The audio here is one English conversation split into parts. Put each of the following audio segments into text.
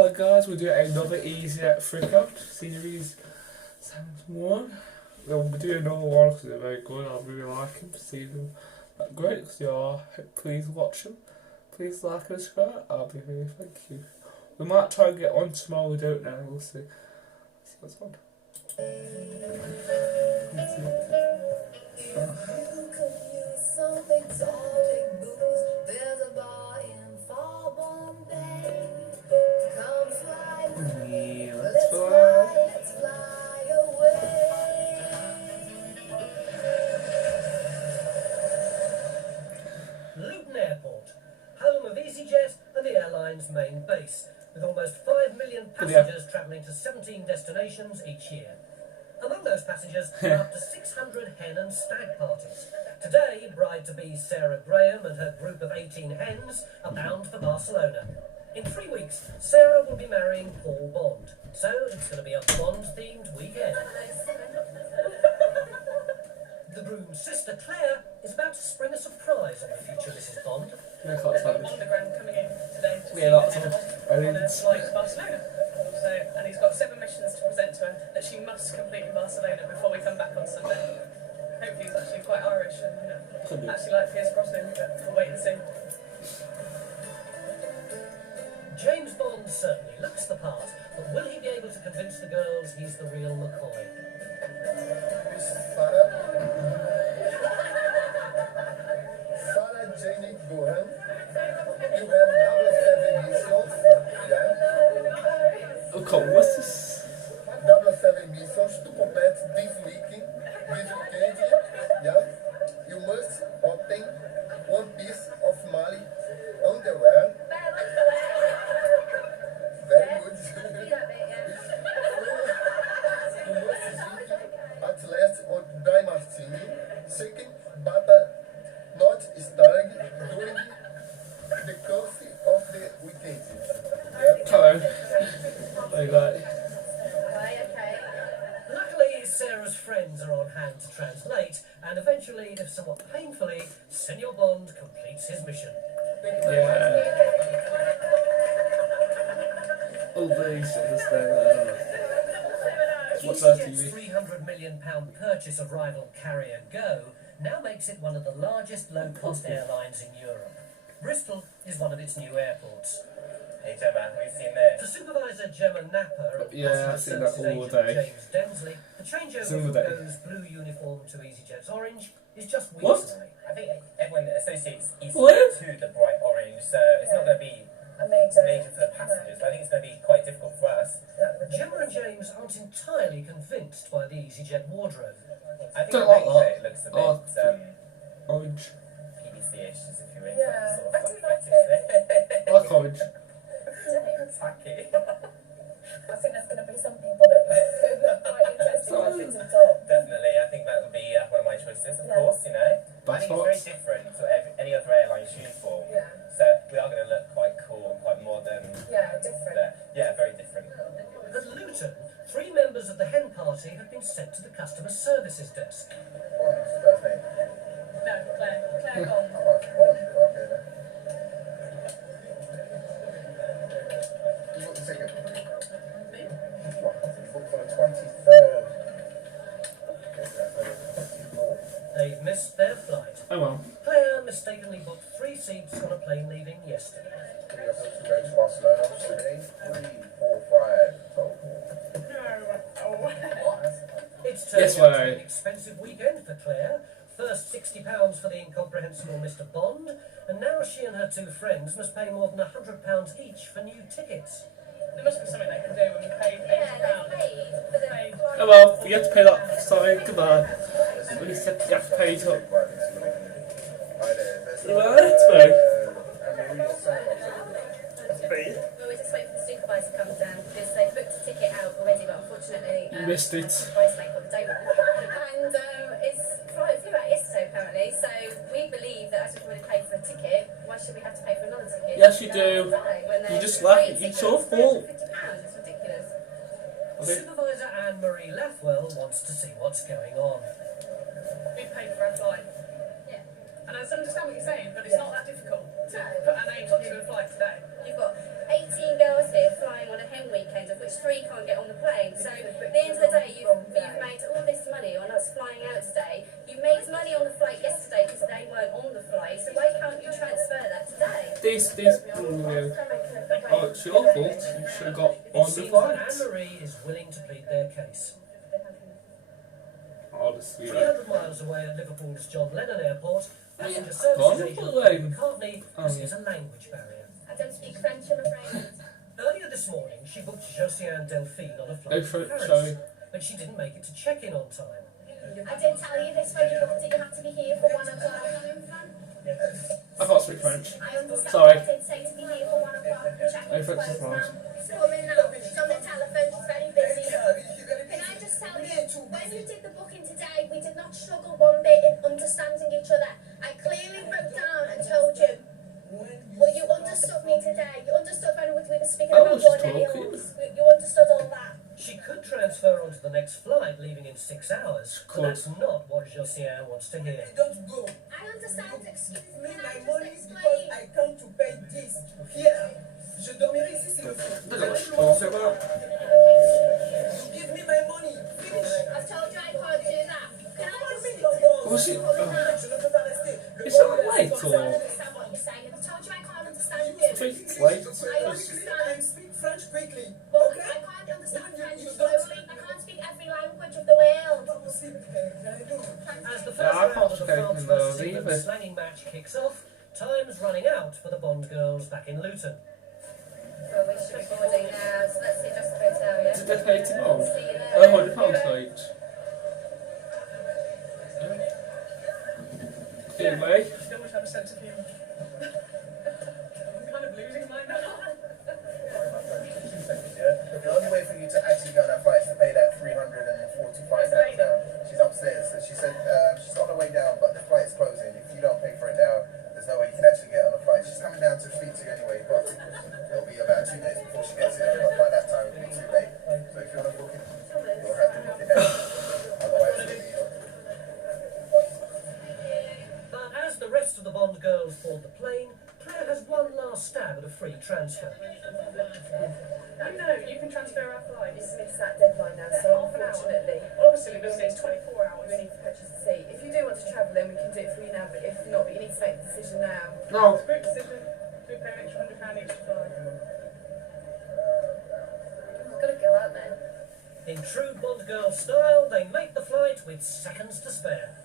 Hi guys, we're doing another easyJet freakout series 1. We'll be doing another one because they're very good. I really like them, see them that great because you are. Please watch them. Please like and subscribe. I'll be really thank you. We might try and get one tomorrow, we don't know, we'll see. Let's see what's on. Let's see. Let's fly away. Luton Airport, home of easyJet and the airline's main base, with almost 5 million passengers travelling to 17 destinations each year. Among those passengers are up to 600 hen and stag parties. Today, bride-to-be Sarah Graham and her group of 18 hens are bound for Barcelona. In 3 weeks, Sarah will be marrying Paul Bond, so it's going to be a Bond-themed weekend. The groom's sister, Claire, is about to spring a surprise on the future Mrs. Bond. Yeah, I can't stand this. Underground coming in today to see That's the all. on a flight to Barcelona. So, and he's got 7 missions to present to her that she must complete in Barcelona before we come back on Sunday. Hopefully he's actually quite Irish and actually like Pierce Brosnan, but we'll wait and see. James Bond certainly looks the part, but will he be able to convince the girls he's the real McCoy? Sarah Jane Gohan, you have 7 missiles, yeah? Okay, what's this? 7 missiles to complete this weekend, yeah? You must obtain 1 piece of Mali underwear. Very good. You must drink at least or dry martini, second, but not starting during the course of the weekend. Yeah? Hello. There you go. Luckily, Sarah's friends are on hand to translate, and eventually, if somewhat painfully, Senor Bond completes his mission. Yeah. All these things there. What's that to easyJet's you? £300 million purchase of rival carrier Go now makes it one of the largest low-cost airlines in Europe. Bristol is one of its new airports. Hey Gemma, have you seen this? For Supervisor Gemma Napper and Yeah, I've seen that Passenger all Services day. agent James Densley, the changeover All from day. Go's blue uniform to easyJet's orange is just weeks What? away. I think everyone associates What? EasyJet to the bright orange, so it's not going to be major for the passengers, but I think it's going to be quite difficult for us. Gemma and James aren't entirely convinced by the easyJet wardrobe. I think Don't the like range that. of it looks a bit Orange. PVC-ish, as if you're into Yeah, that sort I of do like like fetish. I like orange. Tacky. I think there's going to be some people that could quite interesting Oh. outfits on top. Definitely, I think that would be one of my choices, of Yeah. course, you know. I Bus think it's very box. different to any other airline's uniform. Yeah, So we are going to look quite cool and quite modern. yeah, different. Yeah, very different. At Luton, 3 members of the hen party have been sent to the customer services desk. What's the first name? No, Claire Bond. Okay, then. You booked the ticket? Me? Booked for the 23rd. They've missed their flight. Oh well. Claire mistakenly booked 3 seats on a plane leaving yesterday. We are supposed to go to Barcelona today. 3, 4, 5, total. It's turned Yes, out to well, be an expensive weekend for Claire. First £60 for the incomprehensible Mr. Bond, and now she and her 2 friends must pay more than £100 each for new tickets. There must be something they can do when we pay £80. Oh well, you have to pay that. Sorry, goodbye. When you said you have to pay it up. Well, that's fine. We're just waiting for the supervisor to come down because they booked a ticket out already, but unfortunately You missed it. the price late got the day wrong. And it flew out yesterday apparently, so we believe that as we've already paid for a ticket, why should we have to pay for another ticket? Yes, you do. When You they're just laugh free at tickets your for fault. £50, it's ridiculous. Okay. Supervisor Anne-Marie Lathwell wants to see what's going on. We paid for our flight. Yeah. And I understand what you're saying, but it's not that difficult to put our names onto a flight today. You've got 18 girls here flying on it's your fault. You should have got It on the seems flight. that Anne-Marie is willing to plead their case. Honestly, 300 miles away at Liverpool's John Lennon Airport, passenger Gone services agent away. McCartney sees a language barrier. I don't speak French, I'm afraid. Earlier this morning, she booked Josiane Delphine on a Oh, flight to Paris, sorry. but she didn't make it to check-in on time. I did tell you this when you booked it, you had to be here for 1 o'clock. I can't speak French. I understand Sorry. I did say to be here for 1 o'clock. Check No is French is closed wrong. now. She's coming now. She's on the telephone, she's very busy. Can I just tell you, when you did the booking today, we did not struggle one bit in understanding each other. I clearly wrote down and told you. Well, you understood me today. You understood when we were speaking I about was your talking. nails. You understood all that. She could transfer onto the next flight, leaving in 6 hours, but Could. that's not what Josiane wants to hear. Don't go. I understand, excuse Me me. Can my I just money because explain? I come to pay this. Here. Je dormirai ici s'il le faut. I don't know what you're talking about. You give me my money. Finish. I've told you I can't do that. Can I just... Was it? Je ne peux pas rester. Is that late I don't or? understand what you're saying. I've told you I can't understand you. I think it's late. I understand. I speak French quickly. But Okay? I can't understand French slowly. I can't speak every language of the world. Possible. Can I do? As the Yeah, first I round can't of the speak France in versus those England either. slanging match kicks off, time's running out for the Bond girls back in Luton. Well, we should be boarding now, so let's see just the hotel, yeah? Did they pay to go? See you there. £100 late. Anyway, You always have a sense of humour. I'm kind of losing mine now. The only way for you to actually go on that flight is to pay that £345. She's upstairs. So she said she's on her way down, but the flight is closing. If you don't pay for it now, there's no way you can actually get on the flight. She's coming down to speak to you anyway, but it'll be about 2 minutes before she gets here. But by that time, it'll be too late. So if you want to book it, you'll have to book it now. Otherwise, it'll be But as the rest of the Bond girls board the plane, Claire has one last stab at a free transfer. You know, you can transfer our flights. It's that deadline now, so Half an hour. unfortunately, Well, obviously, this is 24 hours. we need to purchase a seat. If you do want to travel, then we can do it for you now, but if not, you need to make the decision now. no. It's a group decision. We pay an extra £100 each to fly. We've got to go out there. In true Bond girl style, they make the flight with seconds to spare.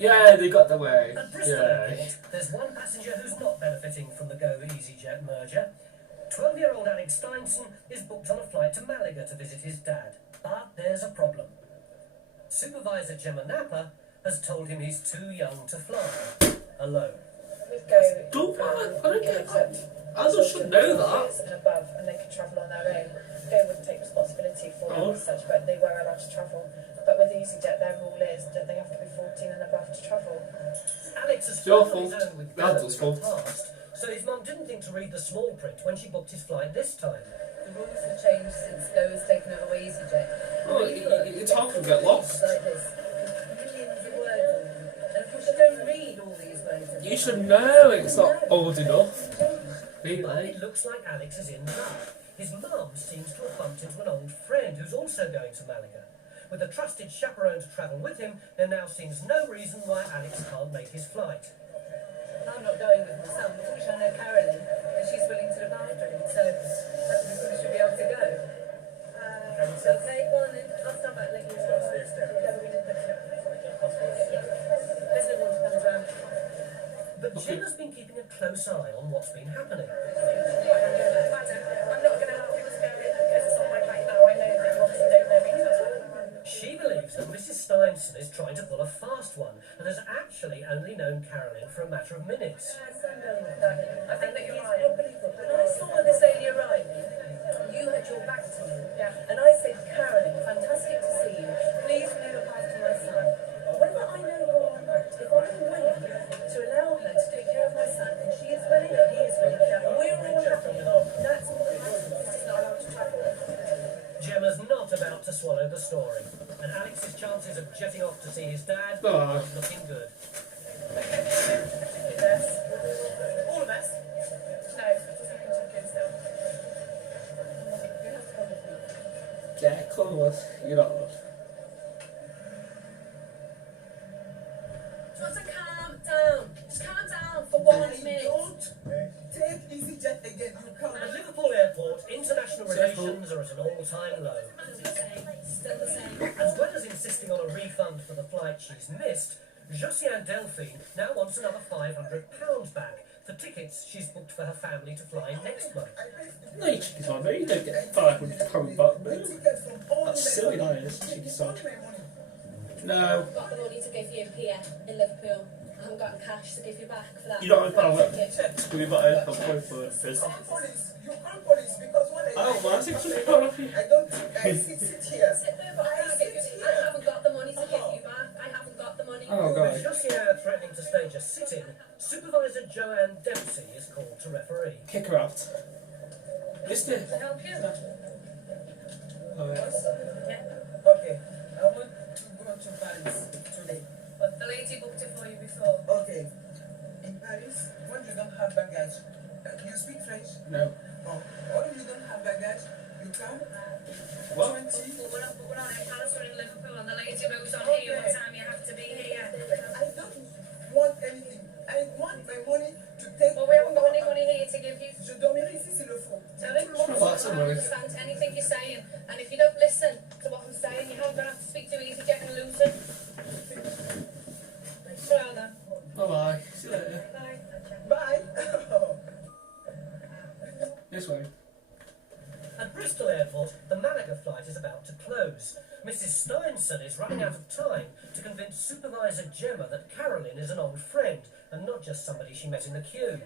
Yeah, they got the way. At Bristol Yeah. Airport, there's one passenger who's not benefiting from the Go easyJet merger. 12-year-old Alex Steinson is booked on a flight to Malaga to visit his dad. But there's a problem. Supervisor Gemma Napper has told him he's too young to fly alone. We'd go. Don't I don't get that. I children should know that. and above, and they could travel on their own. Go wouldn't take responsibility for Oh. it as such, but they were allowed to travel. But with easyJet, their rule is that they have to be 14 and above to travel. Alex has Your flown on his fault. own with That's Go his in fault. the past, so his mum didn't think to read the small print when she booked his flight this time. The rules have changed since Go has taken over easyJet. Oh, it's hard to get lost. Like this, millions of words on them. And of course, you don't read all these words. You should know it's not old enough. But Really? it looks like Alex is in luck. His mum seems to have bumped into an old friend who's also going to Malaga. With a trusted chaperone to travel with him, there now seems no reason why Alex can't make his flight. I'm not going with my son, but I know Carolyn, and she's willing to look after him, so hopefully we should be able to go. Okay, go on then. I'll stand back and let you know. There's no one to come around. But Gemma's been keeping a close eye on what's been happening. I'm not going to help you with going because it's on my plate now. I know that you obviously don't know each other. She believes that Mrs. Steinson is trying to pull a fast one and has actually only known Carolyn for a matter of minutes. I think that you're right. When I saw this lady arrive, you had your back to me. Yeah. And I said, Carolyn, fantastic to see you. Please will you look after my son? Whether I know her or not, if I'm willing to allow her to take care of my son, and she is willing, and he is willing, and we're all happy, that's all that matters. This is not allowed to travel. Gemma's not about to swallow the story, and Alex's chances of jetting off to see his dad are looking good. Yes. All of us? No, just we can check in still. You have to come with me. Yeah, come with. You're not. Just calm down. Just calm down for 1 minute. Don't take easyJet again. You an all-time low. Still the same. As well as insisting on a refund for the flight she's missed, Josiane Delphine now wants another £500 back for tickets she's booked for her family to fly next month. No, you cheeky sod, mate. You don't get £500 back, mate. That's silly, that is. Cheeky sod. No. I've got the money to give you here in Liverpool. I haven't got cash to give you back for that. You don't have power. Ticket. We've got a point for it first. Police, you call police because when I don't mind £600 off you. I don't think I sit here. Sit there, but I can't give you. I haven't got the money to give you back. I haven't got the money. Oh, God. With Josiane threatening to stage a sit-in, Supervisor Joanne Dempsey is called to referee. Kick her out. Missed it. To help you? Oh, yeah. Yeah. Okay, I want to go to Paris today. But the lady booked it for you before. Okay, in Paris, when you don't have baggage, you speak French? No. Oh, when you don't have baggage, you come. What? 20. We're on in Paris, we're in Liverpool, and the lady moves on here. What time you have to be here? I don't want anything. I want my money to take. Well, we haven't got any money here to give you. Je dormirai ici s'il le faut. Tell him. Lots of I money. understand anything you're saying, and if you don't listen to what I'm saying, you're going to have to speak to easyJet and lose it. Well then. Bye-bye. See you later. Bye. Bye. This way. At Bristol Airport, the Malaga flight is about to close. Mrs. Steinson is running out of time to convince Supervisor Gemma that Caroline is an old friend and not just somebody she met in the queue.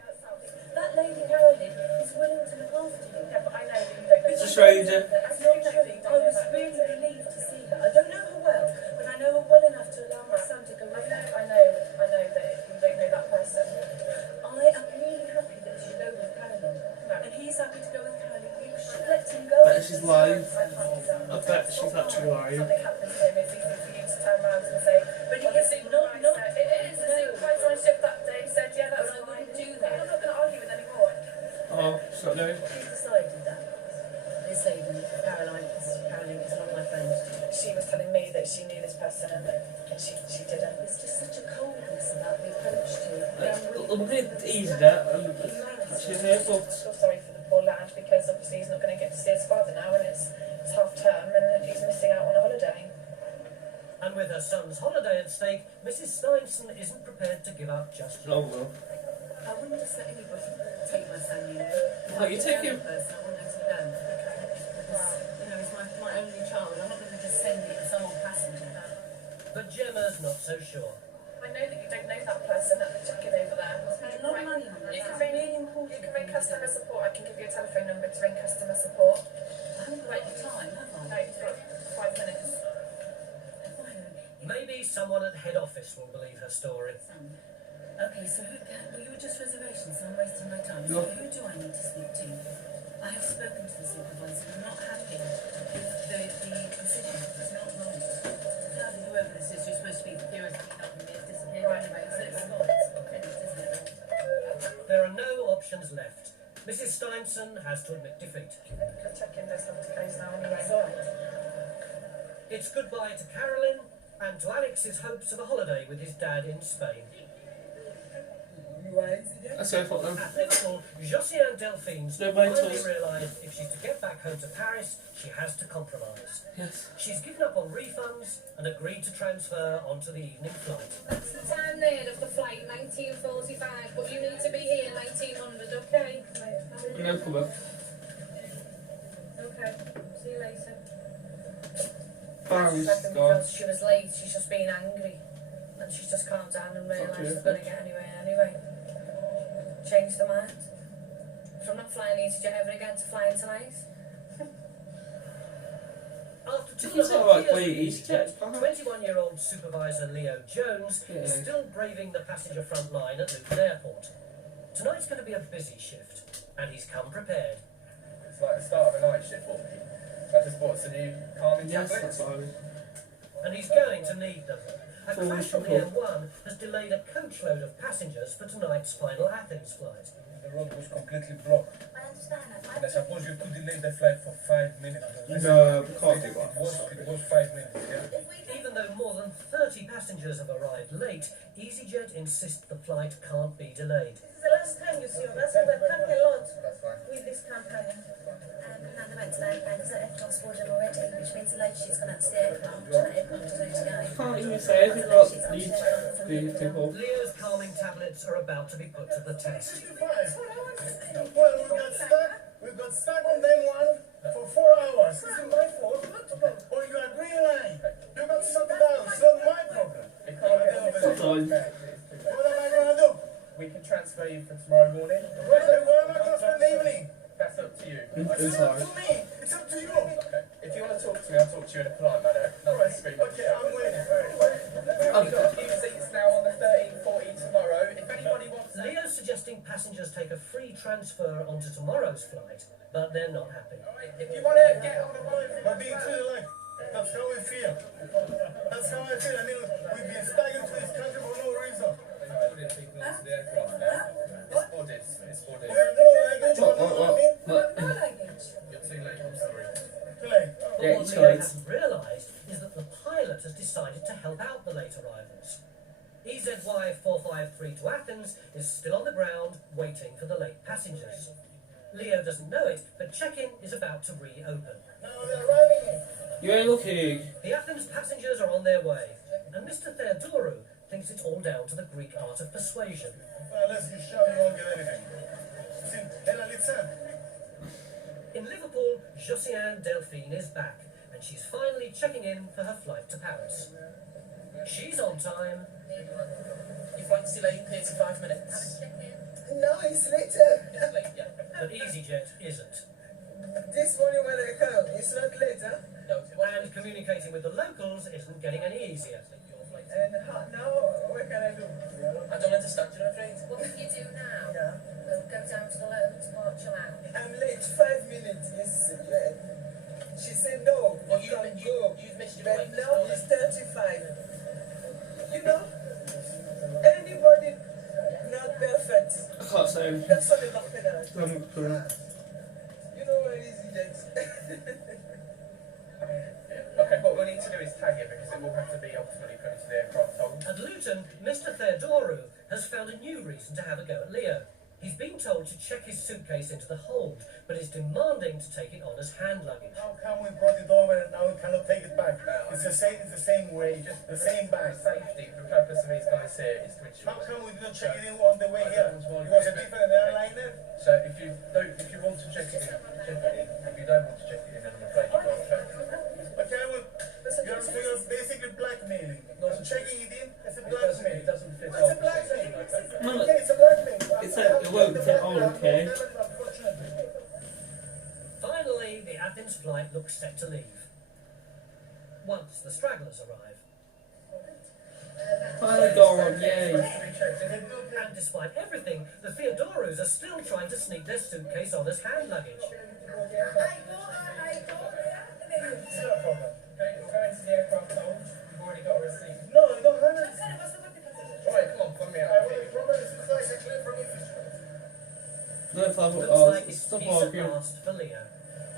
That lady Caroline is willing to look after you. Yeah, but I know that you don't. It's a stranger. That's not true. I was really relieved to see her. I don't know her well, but I know her well enough to allow my son to go with her. I know that you don't know that person. I am really happy that you go with Caroline. And he's happy to go with Caroline. You should let him go. Bet she's lying. I can't do that. I bet she's actually lying. Something happens to him, it's easy for you to turn around and say, but he is not. It is. The supervisor on shift that day said, yeah, that's But I fine. wouldn't do that. I'm not going to argue with anymore. Oh, she's not doing. She's decided that. This lady, Caroline is not my friend. She was telling me that she knew this person and that she didn't. There's just such a coldness about the approach to it. I'm going to ease that. She's here for. I feel sorry for the poor lad because obviously he's not going to get to see his father now and it's half term and he's missing out on a holiday. And with her son's holiday at stake, Mrs. Steinson isn't prepared to give up just yet. Oh, well. I wouldn't just let anybody take my son, you know. Oh, you take him? Person, I wouldn't let him go. Because, you know, he's my only child. I'm not going to just send it to some old passenger. But Gemma's not so sure. I know that you don't know that person at the check-in over there. Spend a lot of money on that. You can It's ring, really important. you can ring customer support. I can give you a telephone number to ring customer support. I haven't got the time, have I? No, you've got 5 minutes. Maybe someone at head office will believe her story. Okay, so well, you were just reservations, so I'm wasting my time. No. So who do I need to speak to? I have spoken to the supervisor. I'm not happy with the decision. It's not right. Whoever this is, you're supposed to be theoretically helping me, has disappeared anyway, so it's not. It's finished, isn't it? There are no options left. Mrs. Steinson has to admit defeat. The check-in does have to close now anyway. It's all right. It's goodbye to Caroline and to Alex's hopes of a holiday with his dad in Spain. You are easyJet? That's her fault then. At Liverpool, Josiane Delphine's No finally mentors. realised if she's to get back home to Paris, she has to compromise. Yes. She's given up on refunds and agreed to transfer onto the evening flight. That's the time there of the flight, 1945, but you need to be here 1900, okay? No problem. Okay, see you later. Barry's Second gone. because she was late, she's just being angry. And she's just calmed down and realised Okay. she's going to get anywhere anyway. Changed her mind. From not flying easyJet ever again to flying tonight. After Did 2.5 you say like years play with easyJet? easyJet, 21-year-old supervisor Leo Jones is Yeah. still braving the passenger front line at Luton Airport. Tonight's going to be a busy shift, and he's come prepared. It's like the start of a night shift for me. I just bought some new calming Yes, tablets. that's fine. And he's going to need them. A Full crash on the support. M1 has delayed a coachload of passengers for tonight's final Athens flight. The road was completely blocked. I understand that. And I suppose you could delay the flight for 5 minutes. No, we can't do that. It was 5 minutes, yeah. Even though more than 30 passengers have arrived late, easyJet insists the flight can't be delayed. This is the last time you see us. That's why we pack a lot That's fine. with this company. And the rent then, and is it say anything about these people. Leo's calming tablets are about to be put to the test. Well, we got stuck on them one for 4 hours. Is it my fault? Or you are green line? You got to sort it out. It's not my problem. Sometimes. What am I gonna do? We can transfer you for tomorrow morning. Where am I gonna spend the evening? That's up to you. It's not up to me. It's up to you. Okay. If you want to talk to me, I'll talk to you in a polite manner. No one scream. Okay, I'm waiting. We've got queue seats now on the 13:40 tomorrow. If anybody wants to... Leo's suggesting passengers take a free transfer onto tomorrow's flight, but they're not happy. If you want to get on the road... But being treated like, that's how I feel. That's how I feel. I mean, we've been stuck into this country for no reason. People into the aircraft now. It's audits. It's audits. What? You're too late. I'm sorry. But Yeah, what it's Leo right. hasn't realised is that the pilot has decided to help out the late arrivals. EZY 453 to Athens is still on the ground waiting for the late passengers. Leo doesn't know it, but check-in is about to reopen. You're lucky. The Athens passengers are on their way, and Mr. Theodorou thinks it's all down to the Greek art of persuasion. Well, unless you shout, you won't get anything. In Liverpool, Josiane Delphine is back, and she's finally checking in for her flight to Paris. She's on time. Your flight's delayed 35 minutes. No, it's later. It's late, yeah. But easyJet isn't. This morning when I come, it's not later. No, it wasn't. And communicating with the locals isn't getting any easier. And now, what can I do? I don't understand you, I'm afraid. What can you do now? Yeah. We'll go down to the Lounge Lounge. I'm late 5 minutes. She said no. Well, you can go. you've missed your But flight. now it's 35. You know, anybody not perfect. I can't say anything. Personne n'est parfait dans la vie. I'm You know where is it? Okay, what we need to do is tag it because it will have to be ultimately put into the aircraft hold. At Luton, Mr. Theodorou has found a new reason to have a go at Leo. He's been told to check his suitcase into the hold, but is demanding to take it on as hand luggage. How come we brought it over and now we cannot take it back? It's the same way, just the same bag. Safety, the purpose of these guys here is to ensure... How come we didn't check it in on the way here? It was a different airliner? So if you want to check it in, check it in. If you don't want to check it in, then I'm afraid you can't check it in. Okay, you're basically blackmailing. Checking it in, it's a It blackmail. doesn't fit It's a our blackmail. procedure. No, Okay, it's a blackmail. It's it won't fit on, okay? Finally, the Athens flight looks set to leave. Once the stragglers arrive. Finally gone, yay. And despite everything, the Theodorous are still trying to sneak their suitcase on as hand luggage. Okay, we'll go into the aircraft hold. We've already got a receipt. No, I don't have it. Alright, come on, find me out. No, if I Looks oh, like it's stop peace at arguing. last for Leo.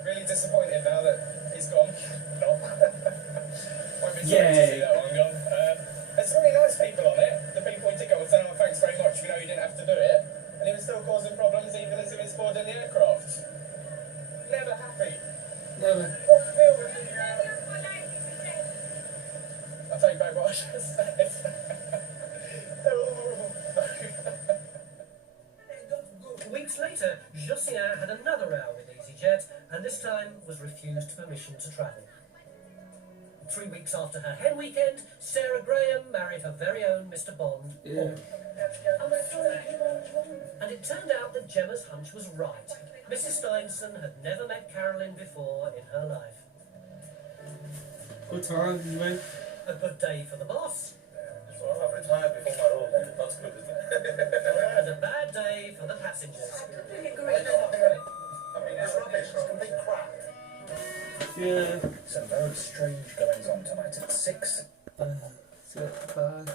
Really disappointed now that he's gone. No. Won't be sorry to Yay. see that one gone. There's some really nice people on it. The people who did go and saying, oh, thanks very much, we know you didn't have to do it. And he was still causing problems even as he was boarding the aircraft. Never happy. Never. I'll take back what I just said. They're all horrible. Weeks later, Josiane had another row with easyJet, and this time was refused permission to travel. 3 weeks after her hen weekend, Sarah Graham married her very own Mr. Bond. Yeah. And it turned out that Gemma's hunch was right. Mrs. Steinson had never met Carolyn before in her life. Good time, mate. A good day for the boss, So I've retired before my role. That's good, isn't it? and a bad day for the passengers. I mean, it's rubbish. It's complete crap. Yeah. Some very strange goings on tonight at 6. So, bye.